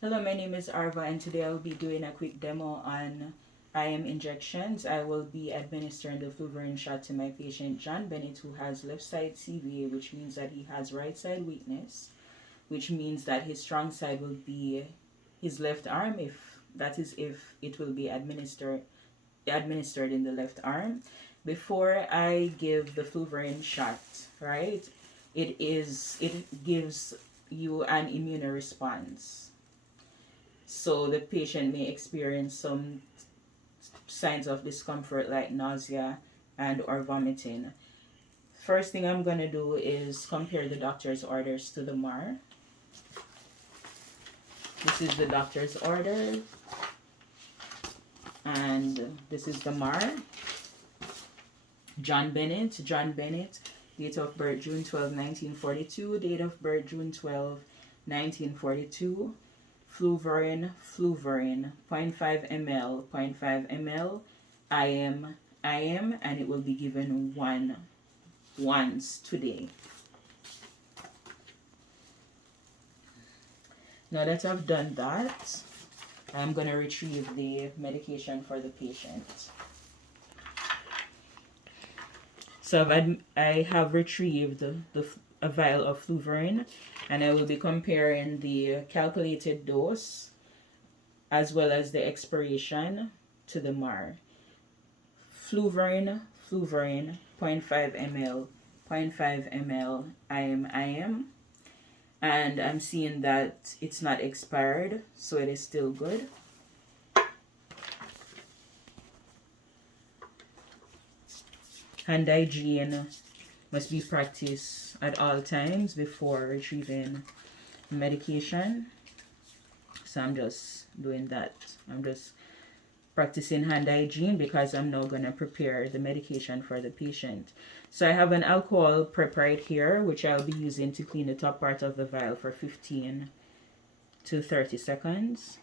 Hello, my name is Arva, and today I'll be doing a quick demo on IM injections. I will be administering the fluvarine shot to my patient John Bennett, who has left side CVA, which means that he has right side weakness, which means that his strong side will be his left arm, if it will be administered in the left arm. Before I give the fluvarine shot, right? It gives you an immune response, so the patient may experience some signs of discomfort like nausea and or vomiting. First thing I'm going to do is compare the doctor's orders to the MAR. This is the doctor's order, and this is the MAR. John Bennett, date of birth June 12, 1942, date of birth June 12, 1942. Fluvarine, 0.5 ml, 0.5 ml, IM, and it will be given once today. Now that I've done that, I'm going to retrieve the medication for the patient. So I have retrieved a vial of fluvarine, and I will be comparing the calculated dose as well as the expiration to the MAR. Fluvarine, 0.5 ml, 0.5 ml, IM, and I'm seeing that it's not expired, so it is still good. Hand hygiene must be practiced at all times before retrieving medication. So I'm just doing that. I'm just practicing hand hygiene because I'm now going to prepare the medication for the patient. So I have an alcohol prep right here, which I'll be using to clean the top part of the vial for 15 to 30 seconds.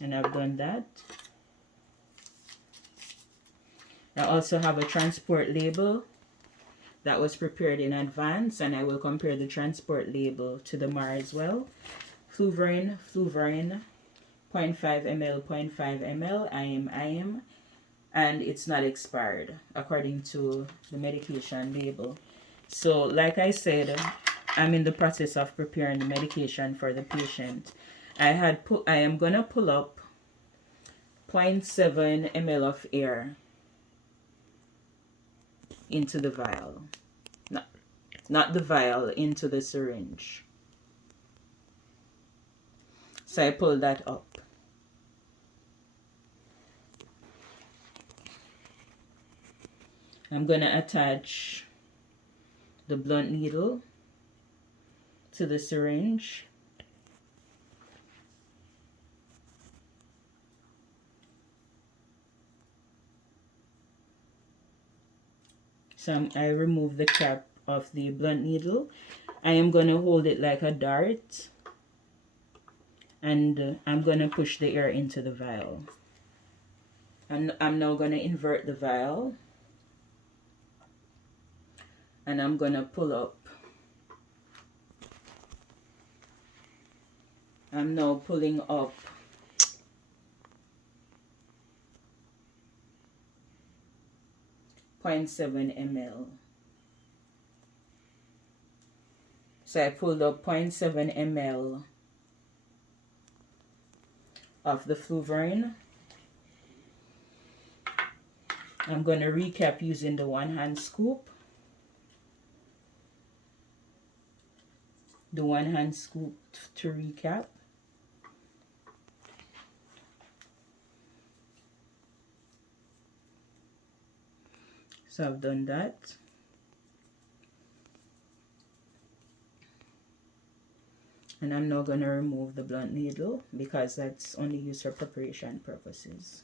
And I've done that. I also have a transport label that was prepared in advance, and I will compare the transport label to the MAR as well. Fluvarine, 0.5 ml, 0.5 ml, IM, and it's not expired according to the medication label. So like I said, I'm in the process of preparing the medication for the patient. I am gonna pull up 0.7 ml of air into the vial. Not the vial, into the syringe. So I pull that up. I'm going to attach the blunt needle to the syringe. So I remove the cap of the blunt needle. I am going to hold it like a dart, and I'm going to push the air into the vial. And I'm now going to invert the vial, and I'm going to pull up. I'm now pulling up 0.7 ml. So I pulled up 0.7 ml of the fluvarine. I'm going to recap using the one-hand scoop. The one-hand scoop to recap. So I've done that. And I'm now going to remove the blunt needle because that's only used for preparation purposes.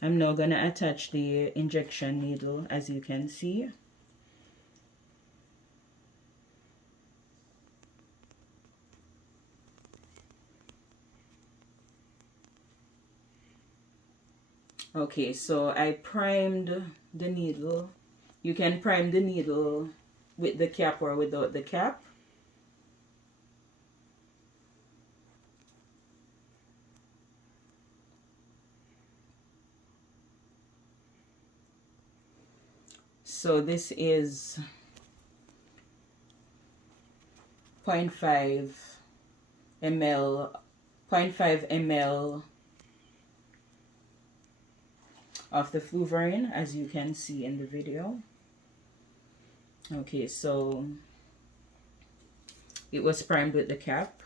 I'm now going to attach the injection needle, as you can see. Okay, so I primed the needle You can prime the needle with the cap or without the cap. So this is 0.5 ml, 0.5 ml of the fluvarine, as you can see in the video. Okay, so it was primed with the cap.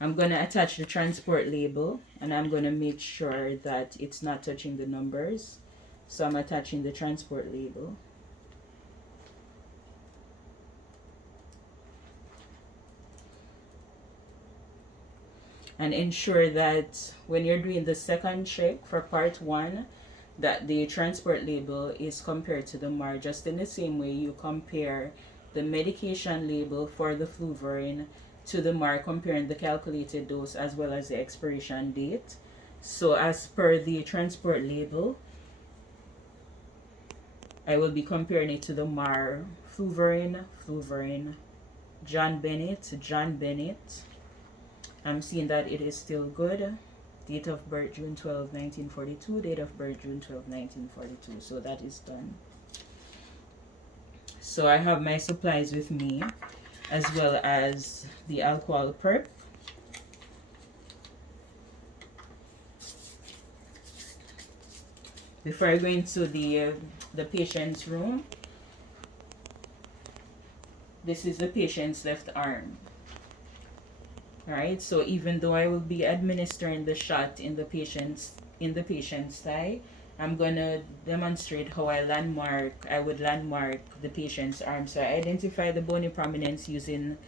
I'm going to attach the transport label, and I'm going to make sure that it's not touching the numbers. So I'm attaching the transport label. And ensure that when you're doing the second check for part 1, that the transport label is compared to the MAR, just in the same way you compare the medication label for the fluvarine to the MAR, comparing the calculated dose as well as the expiration date. So as per the transport label, I will be comparing it to the MAR, fluvarine, John Bennett. I'm seeing that it is still good. Date of birth June 12, 1942. Date of birth June 12, 1942. So that is done. So I have my supplies with me, as well as the alcohol prep. Before I go into the patient's room, this is the patient's left arm. Alright, so even though I will be administering the shot in the patient's thigh, I'm gonna demonstrate how I would landmark the patient's arm. So I identify the bony prominence using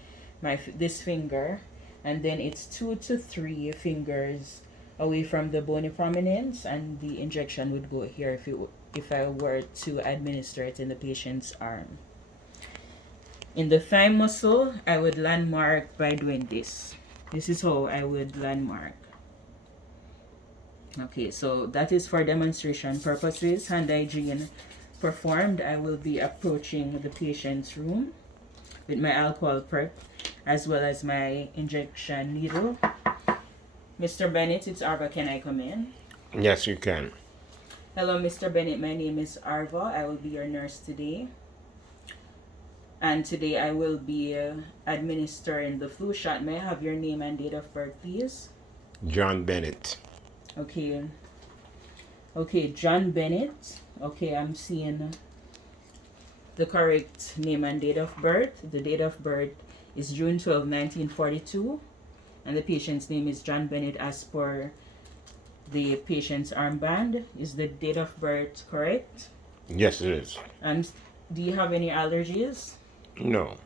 this finger, and then it's 2 to 3 fingers away from the bony prominence, and the injection would go here if I were to administer it in the patient's arm. In the thigh muscle, I would landmark by doing this. This is how I would landmark. Okay, so that is for demonstration purposes. Hand hygiene performed. I will be approaching the patient's room with my alcohol prep as well as my injection needle. Mr. Bennett, it's Arva. Can I come in? Yes, you can. Hello, Mr. Bennett. My name is Arva. I will be your nurse today. And today I will be administering the flu shot. May I have your name and date of birth, please? John Bennett. Okay. Okay, John Bennett. Okay, I'm seeing the correct name and date of birth. The date of birth is June 12, 1942. And the patient's name is John Bennett as per the patient's armband. Is the date of birth correct? Yes, it is. Do you have any allergies? No.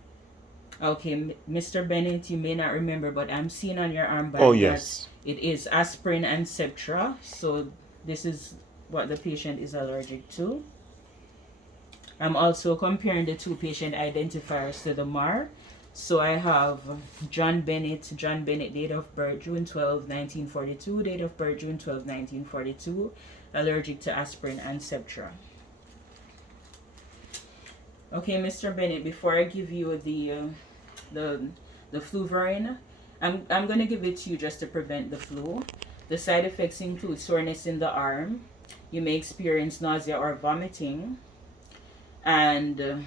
Okay, Mr. Bennett, you may not remember, but I'm seeing on your armband Oh, yes. that it is aspirin and Septra. So this is what the patient is allergic to. I'm also comparing the two patient identifiers to the MAR. So I have John Bennett, date of birth June 12, 1942, date of birth June 12, 1942, allergic to aspirin and Septra. Okay, Mr. Bennett, before I give you the fluvarine, I'm going to give it to you just to prevent the flu. The side effects include soreness in the arm. You may experience nausea or vomiting, and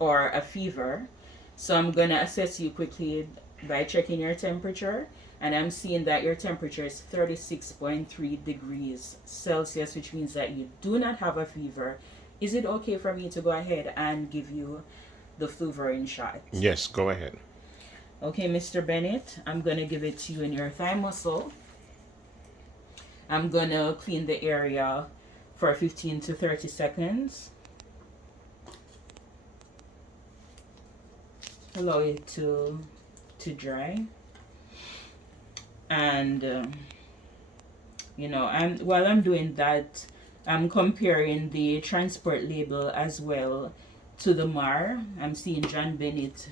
or a fever. So I'm going to assess you quickly by checking your temperature, and I'm seeing that your temperature is 36.3 degrees Celsius, which means that you do not have a fever. Is it okay for me to go ahead and give you the fluvarine shot? Yes, go ahead. Okay, Mr. Bennett, I'm going to give it to you in your thigh muscle. I'm going to clean the area for 15 to 30 seconds. Allow it to dry. And, while I'm doing that, I'm comparing the transport label as well to the MAR. I'm seeing John Bennett,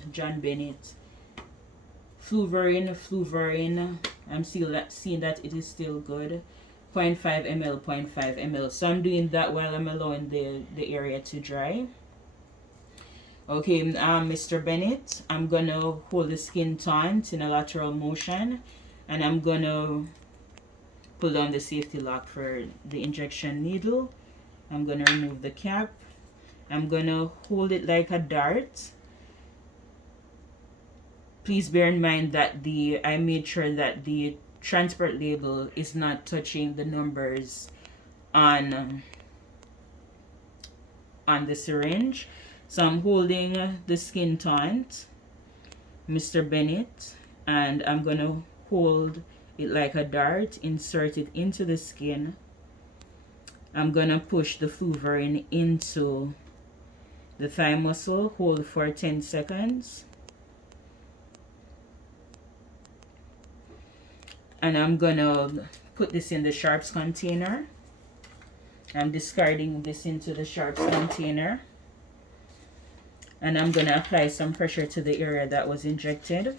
fluvarine. I'm still seeing that it is still good. 0.5 ml, 0.5 ml. So I'm doing that while I'm allowing the area to dry. Okay, Mr. Bennett, I'm gonna hold the skin taut in a lateral motion, and I'm gonna pull down the safety lock for the injection needle. I'm gonna remove the cap. I'm gonna hold it like a dart. Please bear in mind that I made sure that the transport label is not touching the numbers on the syringe. So I'm holding the skin taut, Mr. Bennett, and I'm gonna hold it like a dart, insert it into the skin. I'm gonna push the fluvarin into the thigh muscle, hold for 10 seconds. And I'm gonna put this in the sharps container. I'm discarding this into the sharps container. And I'm gonna apply some pressure to the area that was injected.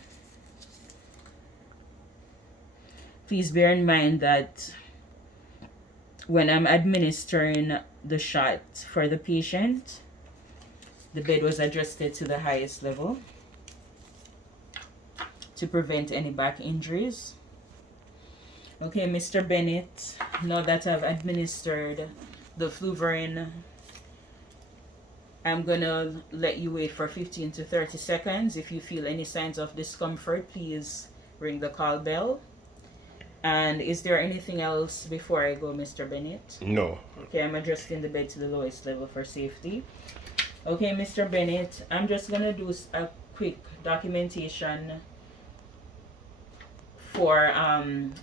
Please bear in mind that when I'm administering the shot for the patient, the bed was adjusted to the highest level to prevent any back injuries. Okay, Mr. Bennett, now that I've administered the fluvarin, I'm gonna let you wait for 15 to 30 seconds. If you feel any signs of discomfort, please ring the call bell. And is there anything else before I go, Mr. Bennett? No. Okay, I'm adjusting the bed to the lowest level for safety. Okay, Mr. Bennett, I'm just gonna do a quick documentation for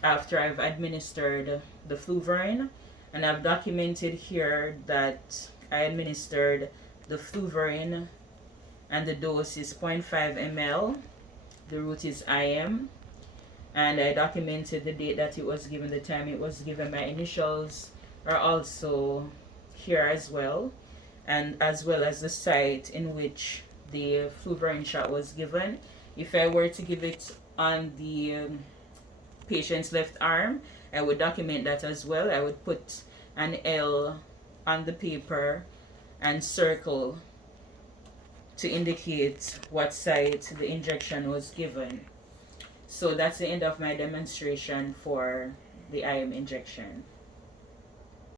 after I've administered the fluvarin, and I've documented here that I administered the fluvarin and the dose is 0.5 ml. The route is IM, and I documented the date that it was given, the time it was given. My initials are also here as well, and as well as the site in which the fluvarin shot was given. If I were to give it on the patient's left arm, I would document that as well. I would put an L on the paper and circle to indicate what site the injection was given. So that's the end of my demonstration for the IM injection.